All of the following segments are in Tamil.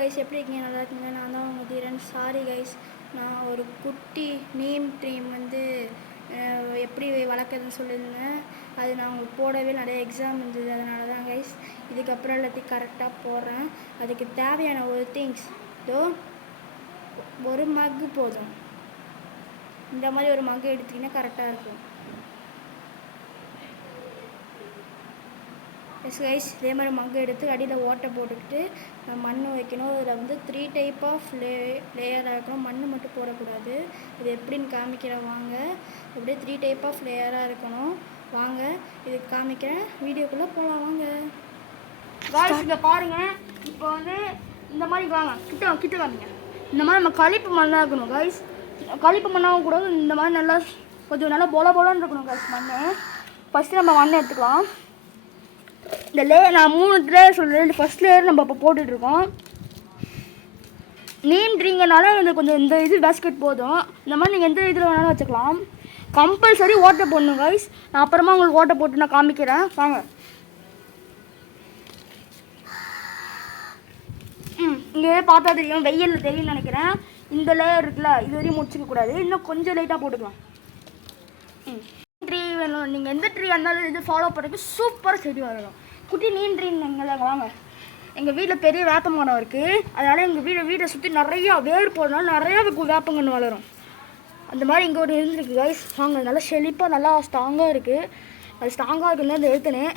கைஸ், எப்படி இருக்கீங்க? நல்லா இருக்கீங்க? நான் தான் உங்கள் தீரன். சாரி கைஸ், நான் ஒரு குட்டி நீம் ட்ரீம் வந்து எப்படி வளர்க்குறதுன்னு சொல்லியிருந்தேன். அது நான் உங்களுக்கு போடவே நிறைய எக்ஸாம் இருந்தது, அதனால தான் கைஸ் இதுக்கப்புறம் எல்லாத்தையும் கரெக்டாக போடுறேன். அதுக்கு தேவையான ஒரு திங்ஸ் இதோ ஒரு மக்கு போதும். இந்த மாதிரி ஒரு மக்கு எடுத்திங்கன்னா கரெக்டாக இருக்கும். எஸ் கைஸ், இதே மாதிரி மக்கு எடுத்து அடியில் ஓட்டை போட்டுக்கிட்டு மண் வைக்கணும். அதில் வந்து 3 டைப் ஆஃப் லேயராக இருக்கணும். மண் மட்டும் போடக்கூடாது. இது எப்படின்னு காமிக்கிறேன் வாங்க. இப்படியே 3 டைப் ஆஃப் லேயராக இருக்கணும். வாங்க இதுக்கு காமிக்கிறேன், வீடியோக்குள்ளே போகலாம் வாங்க. காய்ஸ் இங்கே பாருங்கள். இப்போ வந்து இந்த மாதிரி வாங்க கிட்ட காமிங்க. இந்த மாதிரி நம்ம களிப்பு மண்ணாக இருக்கணும் காய்ஸ். களிப்பு மண்ணாக கூட இந்த மாதிரி நல்லா கொஞ்சம் நல்லா போலன்னு இருக்கணும் காய்ஸ் மண். ஃபஸ்ட்டு நம்ம மண் எடுத்துக்கலாம். இந்த நான் 3 லேயர் சொல்கிறேன். ஃபஸ்ட் லேயர் நம்ம இப்போ போட்டுட்ருக்கோம். நீம் ட்ரீங்கனால எனக்கு கொஞ்சம் இந்த இது பேஸ்கெட் போதும். இந்த மாதிரி நீங்கள் எந்த இதில் வேணாலும் வச்சுக்கலாம். கம்பல்சரி ஓட்டை போடணும் கைஸ். நான் அப்புறமா உங்களுக்கு ஓட்டை போட்டு நான் காமிக்கிறேன் வாங்க. இங்கே பார்த்தா தெரியும், வெயிலில் தெரியும்னு நினைக்கிறேன். இந்த லேயர் இருக்குல்ல, இது வரையும் முடிச்சுக்க கூடாது. இன்னும் கொஞ்சம் லைட்டாக போட்டுக்கலாம். ட்ரீ வேணும், நீங்கள் எந்த ட்ரீ இருந்தாலும் இது ஃபாலோ பண்ணுறதுக்கு சூப்பராக செடி வரணும். குட்டி நீம் ட்ரீன்னு எங்களை வாங்க. எங்கள் வீட்டில் பெரிய வேப்ப மரம் இருக்குது. அதனால் எங்கள் வீட்டை சுற்றி நிறையா வேர் போடுறதுனால நிறையா வேப்பங்கன்று வளரும். அந்த மாதிரி இங்கே ஒரு இருந்துருக்கு கைஸ். வாங்க, நல்லா செழிப்பாக நல்லா ஸ்ட்ராங்காக இருக்குது. அது ஸ்ட்ராங்காக இருக்குன்னு அதை எடுத்துனேன்.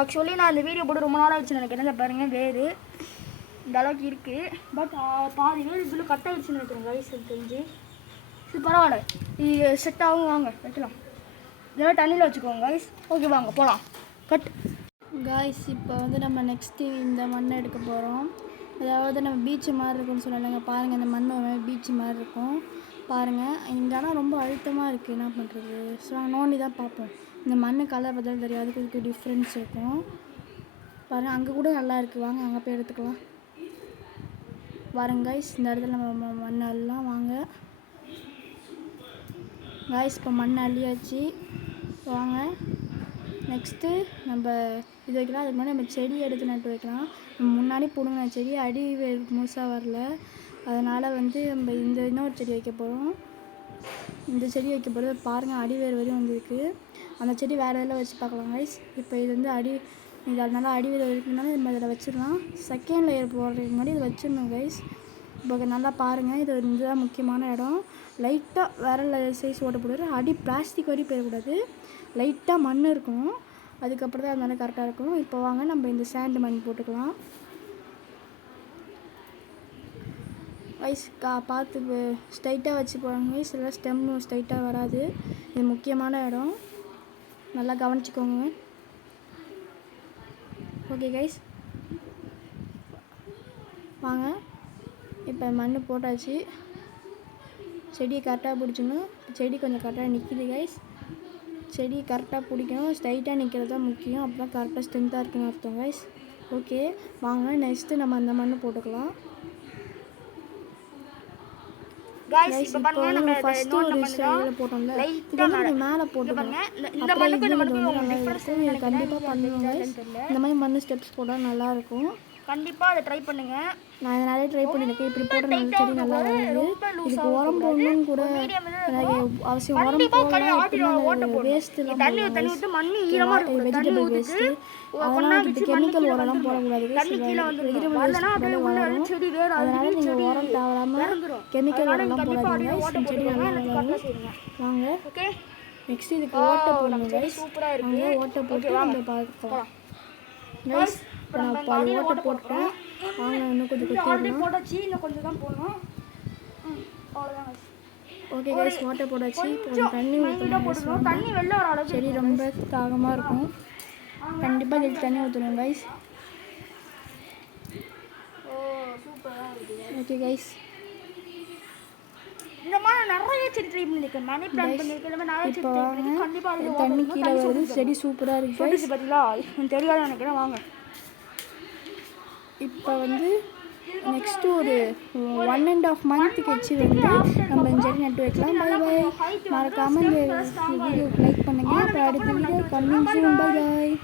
ஆக்சுவலி நான் இந்த வீடியோ போட்டு ரொம்ப நாள் ஆகிடுச்சுன்னு நினைக்கிறேன். இந்த பாருங்கள் வேறு இந்த அளவுக்கு இருக்குது. பட் பாதி வேறு இவ்வளோ கட் ஆகிடுச்சுன்னு நினைக்கிறேன் கைஸ். அது தெரிஞ்சு இது பரவாயில்ல, இது செட் ஆகும். வாங்க வைக்கலாம். இதெல்லாம் தண்ணியில் வச்சுக்கோங்க கைஸ். ஓகே வாங்க போகலாம். கட் காய்ஸ், இப்போ வந்து நம்ம நெக்ஸ்ட்டு இந்த மண்ணை எடுக்க போகிறோம். அதாவது நம்ம பீச்சு மாதிரி இருக்குன்னு சொல்லலைங்க. பாருங்கள், இந்த மண் பீச்சு மாதிரி இருக்கும் பாருங்கள். இங்கே ஆனால் ரொம்ப அழுத்தமாக இருக்குது, என்ன பண்ணுறது? ஸோ நாங்கள் நோண்டி தான் பார்ப்போம். இந்த மண் கலர் பதில் தெரியாது, அதுக்கு இதுக்கு டிஃப்ரென்ஸ் இருக்கும் பாருங்கள். அங்கே கூட நல்லா இருக்குது, வாங்க அங்கே போய் எடுத்துக்கலாம். பாருங்க கைஸ், இந்த இடத்துல நம்ம மண் எல்லாம் வாங்க கைஸ். இப்போ மண் அள்ளியாச்சு. வாங்க நெக்ஸ்ட்டு நம்ம இது வைக்கலாம். அதுக்கு முன்னாடி நம்ம செடி எடுத்து நட்டு வைக்கலாம். முன்னாடி பிடுங்கின செடி அடி முழுசாக வரல, அதனால் வந்து நம்ம இந்த இன்னொரு செடி வைக்க போகிறோம். இந்த செடி வைக்க போகிறது பாருங்கள், அடி வேர் வரையும் வந்துருக்கு. அந்த செடி வேறு இதில் வச்சு பார்க்கலாம் கைஸ். இப்போ இது வந்து இது அதனால அடி வேர் இருக்குனால நம்ம இதில் வச்சிடலாம். செகண்ட் லேயர் போடுறதுக்கு முன்னாடி இதை வச்சிடணும் கைஸ். இப்போ நல்லா பாருங்கள், இதுதான் முக்கியமான இடம். லைட்டாக வேறு சைஸ் ஓட்ட போடுறது. அடி பிளாஸ்டிக் வரையும் போயிடக்கூடாது, லைட்டாக மண் இருக்கணும். அதுக்கப்புறம் தான் அதனால கரெக்டாக இருக்கும். இப்போ வாங்க நம்ம இந்த சாண்டு மண் போட்டுக்கலாம் கைஸ். பார்த்து ஸ்ட்ரைட்டாக வச்சு போடுங்க கைஸ். இல்லை ஸ்டெம்மு ஸ்ட்ரைட்டாக வராது. இது முக்கியமான இடம், நல்லா கவனிச்சிக்கோங்க. ஓகே கைஸ், வாங்க இப்போ மண் போட்டாச்சு. செடியை கரெக்டாக பிடிச்சிக்கணும். செடி கொஞ்சம் கரெக்டாக நிற்கிது கைஸ். செடி கரெக்டாக பிடிக்கணும், ஸ்ட்ரைட்டாக நிற்கிறது தான் முக்கியம். அப்போ தான் கரெக்டாக ஸ்ட்ரென்த்தாக இருக்குன்னு அர்த்தம் கைஸ். ஓகே வாங்க, நெக்ஸ்ட்டு நம்ம அந்த மண் போட்டுக்கலாம் கைஸ். இப்போ பாருங்க, நம்ம ஃபர்ஸ்ட் ஒரு ஸ்டைலில் போட்டோம்ல, இது மேலே போட்டுக்கோங்க. இந்த மண்ணுக்கு கண்டிப்பாக பண்ணுவாங்க. இந்த மாதிரி மண் ஸ்டெப்ஸ் போட்டால் நல்லாயிருக்கும். கண்டிப்பாக அதை ட்ரை பண்ணுங்கள். நான் இதை நிறைய ட்ரை பண்ணியிருக்கேன். இப்படி போட்ட நல்ல செடி நல்லா வருது. இதுக்கு உரம் போடணும்னு கூட அவசியம். உரம் போடலாம், வேஸ்ட்டுலாம் வெஜிடபிள் வேஸ்ட்டு. அதெல்லாம் இப்போ கெமிக்கல் உரம்லாம் போடக்கூடாது. வெஜிடபிள் வேஸ்ட் வளரும். அதனால் நீங்கள் உரம் தேவையில்லாமல் கெமிக்கல் உரம்லாம் போடாதீங்க. செடி நல்லா வளரும். வாங்க நெக்ஸ்ட் இதுக்கு ஓட்டை போடணும் கைஸ். வாங்க ஓட்டை போட்டு நம்ம பார்க்கலாம் கைஸ். இப்போ நான் பாதி ஓட்டை போட்டேன். வாங்க இன்னும் கொஞ்சம் போட்டாச்சு, இன்னும் கொஞ்சம் தான் போடணும். அவ்வளோதான். ஓகே கைஸ், ஓட்டை போட்டாச்சு. இப்போ தண்ணி ஊற்றணும். தண்ணி வெளில வர அளவுக்கு செடி ரொம்ப தாகமாக இருக்கும். கண்டிப்பாக இதுக்கு தண்ணி ஊற்றணும் கைஸ். ஓகே கைஸ், இந்த மாதிரி நிறைய செடி ட்ரை பண்ணியிருக்கேன். மணி பிளான் பண்ணியிருக்கேன். இப்போ வாங்க, தண்ணி கீழே வருது. செடி சூப்பராக இருக்குது கைஸ். பார்த்தீங்களா? தெரியாது நினைக்கிறேன். வாங்க இப்போ வந்து நெக்ஸ்ட்டு ஒரு 1.5 மந்த் கழிச்சு வந்து நம்ம இந்த செடி நட்டு வைக்கலாம். Bye bye. மறக்காமல் இந்த வீடியோக்கு லைக் பண்ணுங்கள். அப்புறம் அடுத்த video coming soon. Bye bye.